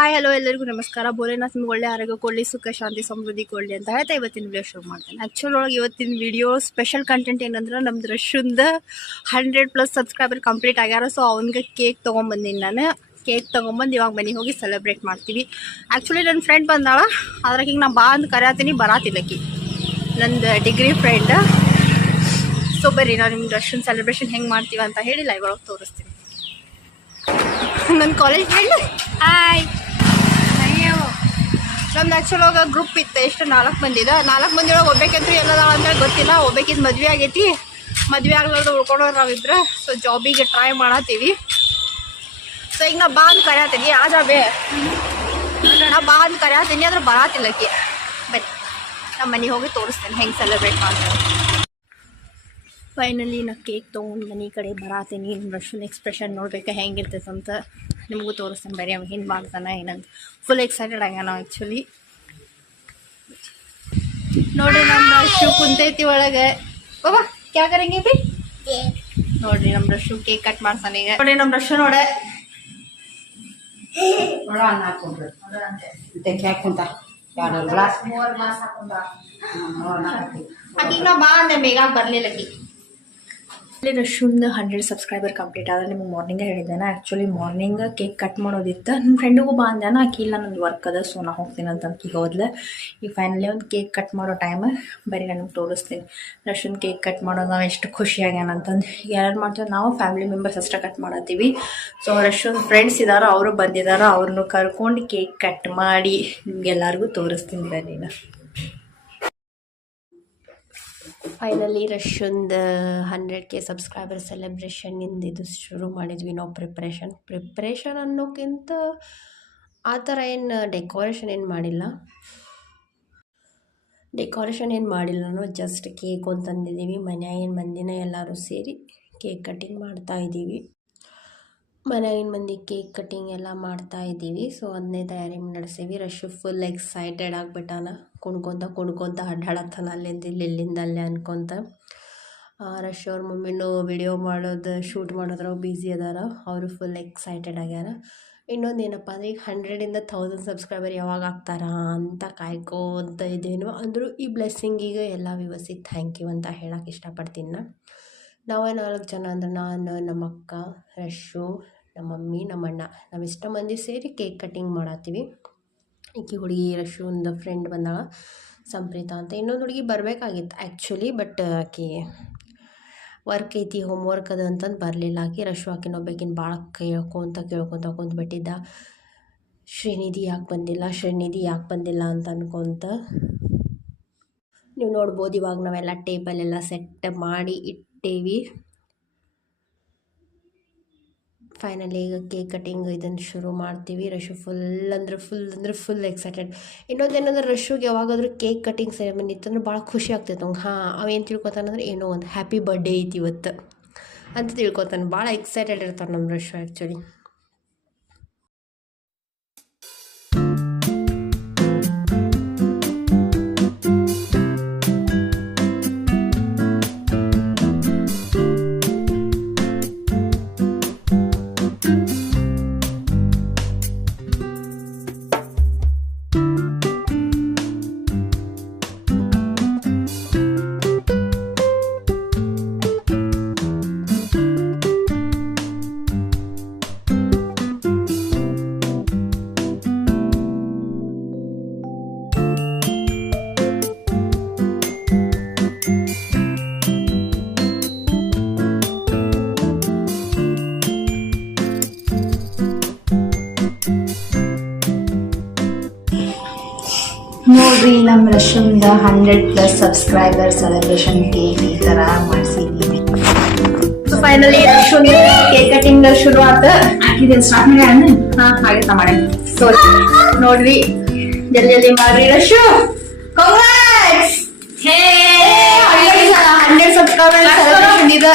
Hi hello ಎಲ್ಲರಿಗೂ ನಮಸ್ಕಾರ. ಭೋಲೆನಾಥ್ ನಿಮ್ಗೆ ಒಳ್ಳೆ ಆರೋಗ್ಯ ಕೊಡಲಿ, ಸುಖ ಶಾಂತಿ ಸಮೃದ್ಧಿ ಕೊಡಲಿ ಅಂತ ಹೇಳ್ತಾ ಇವತ್ತಿನ ವಿಡಿಯೋ ಶುರು ಮಾಡ್ತೇನೆ. ಆ್ಯಕ್ಚುಲ್ ಒಳಗೆ ಇವತ್ತಿನ ವಿಡಿಯೋ ಸ್ಪೆಷಲ್ ಕಂಟೆಂಟ್ ಏನಂದ್ರೆ ನಮ್ದು ರಶುಂದ 100+ ಸಬ್ಸ್ಕ್ರೈಬರ್ ಕಂಪ್ಲೀಟ್ ಆಗ್ಯಾರ. ಸೊ ಅವ್ನಿಗೆ ಕೇಕ್ ತೊಗೊಂಬಂದಿನಿ ನಾನು. ಕೇಕ್ ತೊಗೊಂಬಂದು ಇವಾಗ ಮನೆಗೆ ಹೋಗಿ ಸೆಲೆಬ್ರೇಟ್ ಮಾಡ್ತೀವಿ. ಆ್ಯಕ್ಚುಲಿ ನನ್ನ ಫ್ರೆಂಡ್ ಬಂದಾಳ, ಅದ್ರಾಗ ಹಿಂಗೆ ನಾ ಬಾ ಅಂತ ಕರೆಯತ್ತೀನಿ, ಬರಾತಿಲ್ಲಕ್ಕಿ ನಂದು ಡಿಗ್ರಿ ಫ್ರೆಂಡ್. ಸೊ ಬರ್ರಿ ನಾವು ನಿಮ್ಗೆ ರಶನ್ ಸೆಲೆಬ್ರೇಷನ್ ಹೆಂಗೆ ಮಾಡ್ತೀವಿ ಅಂತ ಹೇಳಿ ಲೈವ್ ಒಳಗೆ ತೋರಿಸ್ತೀನಿ. ನನ್ನ ಕಾಲೇಜ್ ಫ್ರೆಂಡ್ ಹಾಯ್. ನಮ್ದು ಆ್ಯಕ್ಚುಲ್ ಆಗ ಗ್ರೂಪ್ ಇತ್ತು, ಎಷ್ಟು 4 ಮಂದಿ ಇದೆ. 4 ಮಂದಿ ಒಳಗೆ ಒಬ್ಬೇಕಂತೂ ಎಲ್ಲದ ಅಂತೇಳಿ ಗೊತ್ತಿಲ್ಲ. ಒಬ್ಬೇಕಿದ್ದು ಮದುವೆ ಆಗೈತಿ, ಮದುವೆ ಆಗ್ಲಾರ್ದು ಉಳ್ಕೊಂಡವ್ರು ನಾವಿದ್ರೆ. ಸೊ ಜಾಬಿಗೆ ಟ್ರೈ ಮಾಡತ್ತೀವಿ. ಸೊ ಈಗ ನಾ ಬಾ ಅಂತ ಕರೆಯತ್ತೀನಿ, ಆ ಜಾಬೇ ನಾ ಬಾ ಅಂತ ಕರೆಯತ್ತೀನಿ, ಆದ್ರೆ ಬರಾತಿಲ್ಲಕ್ಕಿ. ಬನ್ನಿ ನಮ್ಮ ಮನೆಗೆ ಹೋಗಿ ತೋರಿಸ್ತೇನೆ ಹೆಂಗೆ ಸೆಲೆಬ್ರೇಟ್ ಮಾಡ್ತೇವೆ. ಫೈನಲಿ ನಾ ಕೇಕ್ ತೊಗೊಂಡು ಮನೆ ಕಡೆ ಬರಾತೀನಿ. ನಿಮ್ಮ ರಶನ್ ಎಕ್ಸ್ಪ್ರೆಷನ್ ನೋಡ್ಬೇಕು ಹೆಂಗಿರ್ತೈತೆ ಅಂತ ನಿಮಗೂ ತೋರಿಸ್ತೇನೆ. ಬರೀ ಅವ್ನು ಹಿಂಗೆ ಮಾಡ್ತಾನೆ ಏನಂತ ಫುಲ್ ಎಕ್ಸೈಟೆಡ್ ಆಗ್ಯಾನ ಆ್ಯಕ್ಚುಲಿ. ನೋಡ್ರಿ ನಮ್ಮ ರಶು ಕುಂತೈತಿ ಒಳಗೆ. ಬಾಬಾ ಕ್ಯಾ ಕರೆಂಗೆ ಬಿ? ನೋಡ್ರಿ ನಮ್ಮ ರಶು ಕೇಕ್ ಕಟ್ ಮಾಡ್ತಾನೆ ಈಗ. ನೋಡ್ರಿ ನಮ್ಮ ರಶು ನೋಡೆ ಆಕಿಗೆ ನಾ ಬಾ ಅಂದೆ, ಬೇಗ ಬರ್ಲಿಲ್ಲಕ್ಕಿ. ಅಲ್ಲಿ ರಶುಂದು 100 ಸಬ್ಸ್ಕ್ರೈಬರ್ ಕಂಪ್ಲೀಟ್ ಆದ್ರೆ ನಿಮ್ಗೆ ಮಾರ್ನಿಂಗೇ ಹೇಳಿದ್ದೇನೆ. ಆ್ಯಕ್ಚುಲಿ ಮಾರ್ನಿಂಗ್ ಕೇಕ್ ಕಟ್ ಮಾಡೋದಿತ್ತು. ನನ್ನ ಫ್ರೆಂಡಿಗೂ ಬಾ ಅಂದೇನ, ಆಕಿ ಇಲ್ಲ ನಂದು ವರ್ಕ್ ಅದ, ಸೊ ನಾ ಹೋಗ್ತೀನಿ ಅಂತ ಅನ್ಕಿ ಹೋದ್ಲೆ. ಈಗ ಫೈನಲಿ ಒಂದು ಕೇಕ್ ಕಟ್ ಮಾಡೋ ಟೈಮ್ ಬರೀ ನಾನು ತೋರಿಸ್ತೀನಿ. ರಶನ್ ಕೇಕ್ ಕಟ್ ಮಾಡೋದು ನಾವು ಎಷ್ಟು ಖುಷಿಯಾಗ್ಯಾನ ಅಂತಂದು. ಯಾರು ಮಾಡ್ತೀವಿ ನಾವು ಫ್ಯಾಮಿಲಿ ಮೆಂಬರ್ಸ್ ಅಷ್ಟೇ ಕಟ್ ಮಾಡತ್ತೀವಿ. ಸೊ ರಶನ್ ಫ್ರೆಂಡ್ಸ್ ಇದ್ದಾರೆ, ಅವರು ಬಂದಿದ್ದಾರೆ, ಅವ್ರನ್ನೂ ಕರ್ಕೊಂಡು ಕೇಕ್ ಕಟ್ ಮಾಡಿ ನಿಮ್ಗೆಲ್ಲರಿಗೂ ತೋರಿಸ್ತೀನಿ ಬರೀ. ಫೈನಲಿ ರಶುಂದು 100K ಸಬ್ಸ್ಕ್ರೈಬರ್ ಸೆಲೆಬ್ರೇಷನ್ನಿಂದ ಇದು ಶುರು ಮಾಡಿದ್ವಿ ನಾವು. ಪ್ರಿಪ್ರೇಷನ್ ಅನ್ನೋಕ್ಕಿಂತ ಆ ಥರ ಏನು ಡೆಕೋರೇಷನ್ ಏನು ಮಾಡಿಲ್ಲ ನಾವು. ಜಸ್ಟ್ ಕೇಕ್ ಒಂದು ತಂದಿದ್ದೀವಿ. ಮನ್ಯಾಗಿನ ಮಂದಿನ ಎಲ್ಲರೂ ಸೇರಿ ಕೇಕ್ ಕಟ್ಟಿಂಗ್ ಮಾಡ್ತಾಯಿದ್ದೀವಿ. ಮನ್ಯಾಗಿನ ಮಂದಿ ಕೇಕ್ ಕಟ್ಟಿಂಗ್ ಎಲ್ಲ ಮಾಡ್ತಾಯಿದ್ದೀವಿ. ಸೊ ಅದನ್ನೇ ತಯಾರಿ ನಡೆಸೀವಿ. ರಶು ಫುಲ್ ಎಕ್ಸೈಟೆಡ್ ಆಗಿಬಿಟ್ಟಾನ, ಕುಣ್ಕೊತ ಅಡ್ಡಾಡತ್ತಾನ ಅಲ್ಲಿಂದ ಇಲ್ಲಿಂದ ಅಲ್ಲೇ ಅನ್ಕೊತ. ರಶ್ ಅವ್ರ ಮಮ್ಮಿನೂ ವಿಡಿಯೋ ಮಾಡೋದು ಶೂಟ್ ಮಾಡೋದ್ರಾಗ ಬ್ಯುಸಿ ಅದಾರ, ಅವರು ಫುಲ್ ಎಕ್ಸೈಟೆಡ್ ಆಗ್ಯಾರ. ಇನ್ನೊಂದು ಏನಪ್ಪ ಅಂದರೆ ಈಗ 100ಇಂದ 1000 ಸಬ್ಸ್ಕ್ರೈಬರ್ ಯಾವಾಗ ಆಗ್ತಾರ ಅಂತ ಕಾಯ್ಕೋತ ಇದ್ದೇನೋ. ಅಂದರೂ ಈ ಬ್ಲೆಸ್ಸಿಂಗಿಗೆ ಎಲ್ಲ ವ್ಯೂವರ್ಸಿಗೆ ಥ್ಯಾಂಕ್ ಯು ಅಂತ ಹೇಳಕ್ಕೆ ಇಷ್ಟಪಡ್ತೀನಿ. ನಾವೇ 4 ಜನ ಅಂದ್ರೆ ನಾನು, ನಮ್ಮ ಅಕ್ಕ, ರಶು, ನಮ್ಮ ಮಮ್ಮಿ, ನಮ್ಮ ಅಣ್ಣ, ನಾವಿಷ್ಟ ಮಂದಿ ಸೇರಿ ಕೇಕ್ ಕಟ್ಟಿಂಗ್ ಮಾಡತ್ತೀವಿ. ಈಕಿ ಹುಡುಗಿ ರಶು ಒಂದು ಫ್ರೆಂಡ್ ಬಂದಾಳ, ಸಂಪ್ರೀತಾ ಅಂತ. ಇನ್ನೊಂದು ಹುಡುಗಿ ಬರಬೇಕಾಗಿತ್ತು ಆ್ಯಕ್ಚುಲಿ, ಬಟ್ ಆಕಿ ವರ್ಕ್ ಐತಿ, ಹೋಮ್ ವರ್ಕ್ ಅದು ಅಂತಂದು ಬರಲಿಲ್ಲ ಆಕಿ. ರಶು ಆಕಿನೊಬ್ಬಾಕಿನ ಭಾಳ ಕೇಳ್ಕೊತ ಕುಂತ್ಬಿಟ್ಟಿದ್ದ, ಶ್ರೀನಿಧಿ ಯಾಕೆ ಬಂದಿಲ್ಲ ಅಂತ ಅನ್ಕೊತ. ನೀವು ನೋಡ್ಬೋದು ಇವಾಗ ನಾವೆಲ್ಲ ಟೇಬಲೆಲ್ಲ ಸೆಟ್ ಮಾಡಿ ಇಟ್ಟೇವಿ. ಫೈನಲಿ ಈಗ ಕೇಕ್ ಕಟ್ಟಿಂಗ್ ಇದನ್ನು ಶುರು ಮಾಡ್ತೀವಿ. Rashu full excited. ಇನ್ನೊಂದೇನಂದ್ರೆ ರಶುಗೆ ಯಾವಾಗಾದ್ರೂ ಕೇಕ್ ಕಟ್ಟಿಂಗ್ ಸೆರೆಮನಿ ಇತ್ತಂದ್ರೆ ಭಾಳ ಖುಷಿ ಆಗ್ತೈತೆ ಅವ್ಗೆ. ಅವೇನು ತಿಳ್ಕೊತಾನಂದ್ರೆ ಏನೋ ಒಂದು ಹ್ಯಾಪಿ ಬರ್ಡೇ ಐತಿ ಇವತ್ತು ಅಂತ ತಿಳ್ಕೊತಾನೆ. ಭಾಳ ಎಕ್ಸೈಟೆಡ್ ಇರ್ತಾನೆ ನಮ್ಮ ರಶು ಆ್ಯಕ್ಚುಲಿ. ನೋಡ್ರಿ ನಮ್ಮ ರಶುಂದ 100+ ಸಬ್ಸ್ಕ್ರೈಬರ್ ಸೆಲೆಬ್ರೇಷನ್ ಕೇಕ್ ಈ ಥರ ಮಾಡಿಸಿದ್ವಿ. ಸೊ ಫೈನಲಿ ರಶುನ್ ಕೇಕ್ ಕಟ್ಟಿಂಗ್ ಶುರು ಆತ. ಸ್ಟಾರ್ಟ್ ಮಾಡಿ ಹಾಗೆ ಮಾಡಿ. ಸೊ ನೋಡ್ರಿ ಜಲ್ದಿ ಮಾಡ್ರಿ ರಶು. ಕಾಂಗ್ರಾಟ್ಸ್, 100 ಸಬ್ಸ್ಕ್ರೈಬರ್ ಸೆಲೆಬ್ರೇಷನ್ ಇದೆ.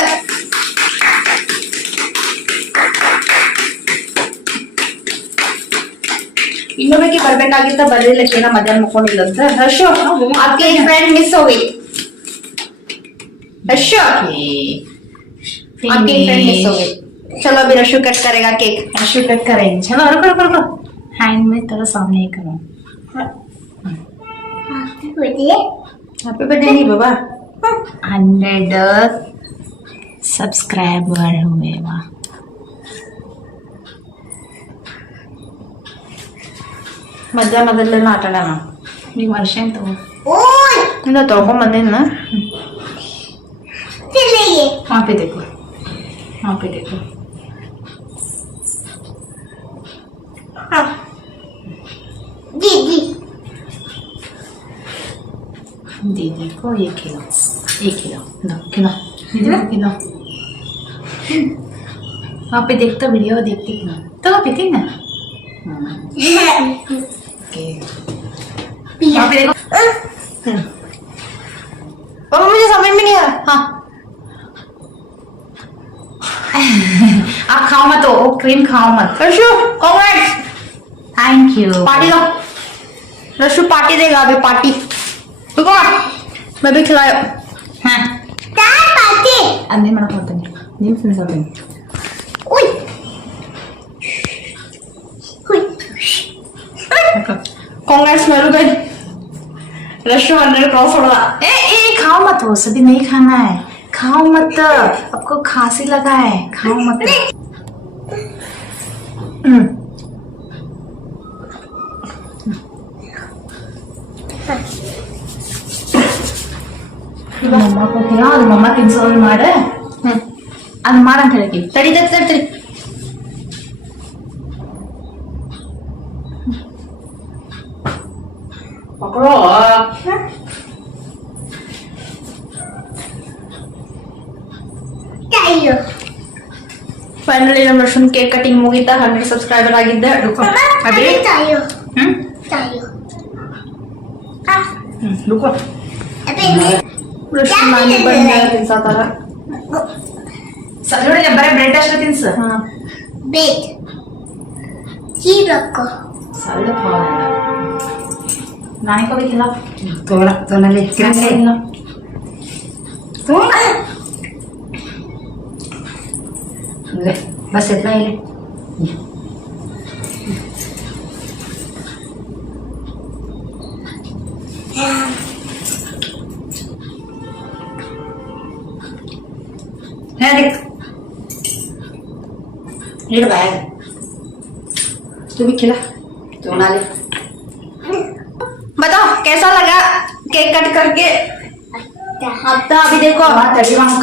ಇನ್ನೊಬ್ಬಕ್ಕೆ ಬರ್ಬೇಕಾಗಿತ್ತ, ಬರ್ಲಿಲ್ಲಕ್ಕೆ ಏನೋ ಮಧ್ಯಾಹ್ನ ಮುಕ್ಕೊಂಡಿಲ್ಲ ಅಂತ. ರಶು आपके फ्रेंड मिस हो गई. रशु आपकी फ्रेंड मिस हो गई. चलो अभी रशु कट करेगा केक. रशु कट करेंगे. चलो रुको रुको रुको. हैंड में तेरा सामने ही करो। हैप्पी बर्थडे नहीं बाबा, 100 सब्सक्राइबर हुए वहाँ। ಮಧ್ಯ ಮೊದಲೆಲ್ಲ ಆಟ ಆಡೋಣ ನೀವು ವರ್ಷ ಅಂತ ಇಲ್ಲ ತೊಗೊಂಬಂದೇನ ಹಾಪಿದೆಕು ಹಾಪಿದೆಕು दीदी को ये खिलाओ, ये खिलाओ, दो खिलाओ, दीदी को खिलाओ। वहाँ पे देखता वीडियो देखती ना तो पीती ना। वहाँ पे देखो। पापा मुझे समझ में नहीं आ रहा। हाँ आप खाओ मत, वो क्रीम खाओ मत। रशु कांग्रेट्स, थैंक यू। पार्टी दो, रशु पार्टी देगा अभी, पार्टी रुको मैं भी खिलाया। हाँ पार्टी अन्य मना करते हैं नीम से निकलते हैं। उई कांग्रेस मेरू गई, रशु 100 क्रॉस हो रहा। ए खाओ मत, वो सभी नहीं खाना है, खाओ मत, आपको खांसी लगा है, खाओ मत। मम्मा को खिला, ಅದು ಮಮ್ಮ ತಿನ್ಸೋದು ಮಾಡು, ಅದು ಮಾಡಂತ ಹೇಳಕ್ಕೆ ತಡಿ ತಡಿ ತಡಿ ತಡಿ ಮಕ್ಕಳು ಫೈನಲಿ ನಮ್ಮ ರಶನ್ ಕೇಕ್ ಕಟಿಂಗ್ ಮುಗಿತಾ, 100 ಸಬ್ಸ್ಕ್ರೈಬರ್ ಆಗಿದ್ದೆ रुको ರಶನ್ ನಾನು ಬಂದ ತಿನ್ಸಾತಾರ ನೋಡಿ ಬರೀ ಬ್ರೆಡ್ ಅಷ್ಟೇ ತಿನ್ಸ ब्रेड चीज रखो साले खाओ नानी को भी खिला थोड़ा थोड़ा ले खिला तो ले बस इतना ही ले है देख ये बैग तू भी खिला तो ना ले। बताओ कैसा लगा केक कट करके? अब तो अभी देखो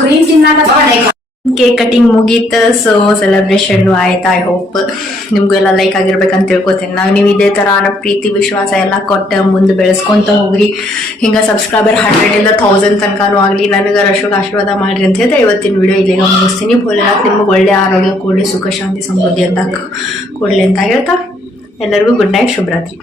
क्रीम चिन्ना का ಕೇಕ್ ಕಟಿಂಗ್ ಮುಗೀತು. ಸೊ ಸೆಲೆಬ್ರೇಷನ್ ಆಯ್ತು. ಐ ಹೋಪ್ ನಿಮ್ಗೂ ಎಲ್ಲ ಲೈಕ್ ಆಗಿರ್ಬೇಕಂತ ತಿಳ್ಕೊತೀನಿ. ನೀವು ಇದೇ ತರ ಪ್ರೀತಿ ವಿಶ್ವಾಸ ಎಲ್ಲ ಕೊಟ್ಟು ಮುಂದೆ ಬೆಳೆಸ್ಕೊಂತ ಹೋಗ್ರಿ. ಹಿಂಗ ಸಬ್ಸ್ಕ್ರೈಬರ್ 100 ಇಲ್ಲ 1000 ತನಕನೂ ಆಗ್ಲಿ, ನನಗೆ ರಶುಗೆ ಆಶೀರ್ವಾದ ಮಾಡ್ರಿ ಅಂತ ಹೇಳ್ತಾ ಇವತ್ತಿನ ವಿಡಿಯೋ ಇಲ್ಲಿಗೆ ಮುಗಿಸ್ತೀನಿ. ಭೋಲೆನಾಥ್ ನಿಮ್ಗೆ ಒಳ್ಳೆ ಆರೋಗ್ಯ ಕೊಡ್ಲಿ, ಸುಖ ಶಾಂತಿ ಸಮೃದ್ಧಿ ಅಂತ ಕೊಡ್ಲಿ ಅಂತ ಹೇಳ್ತಾ ಎಲ್ಲರಿಗೂ ಗುಡ್ ನೈಟ್, ಶುಭರಾತ್ರಿ.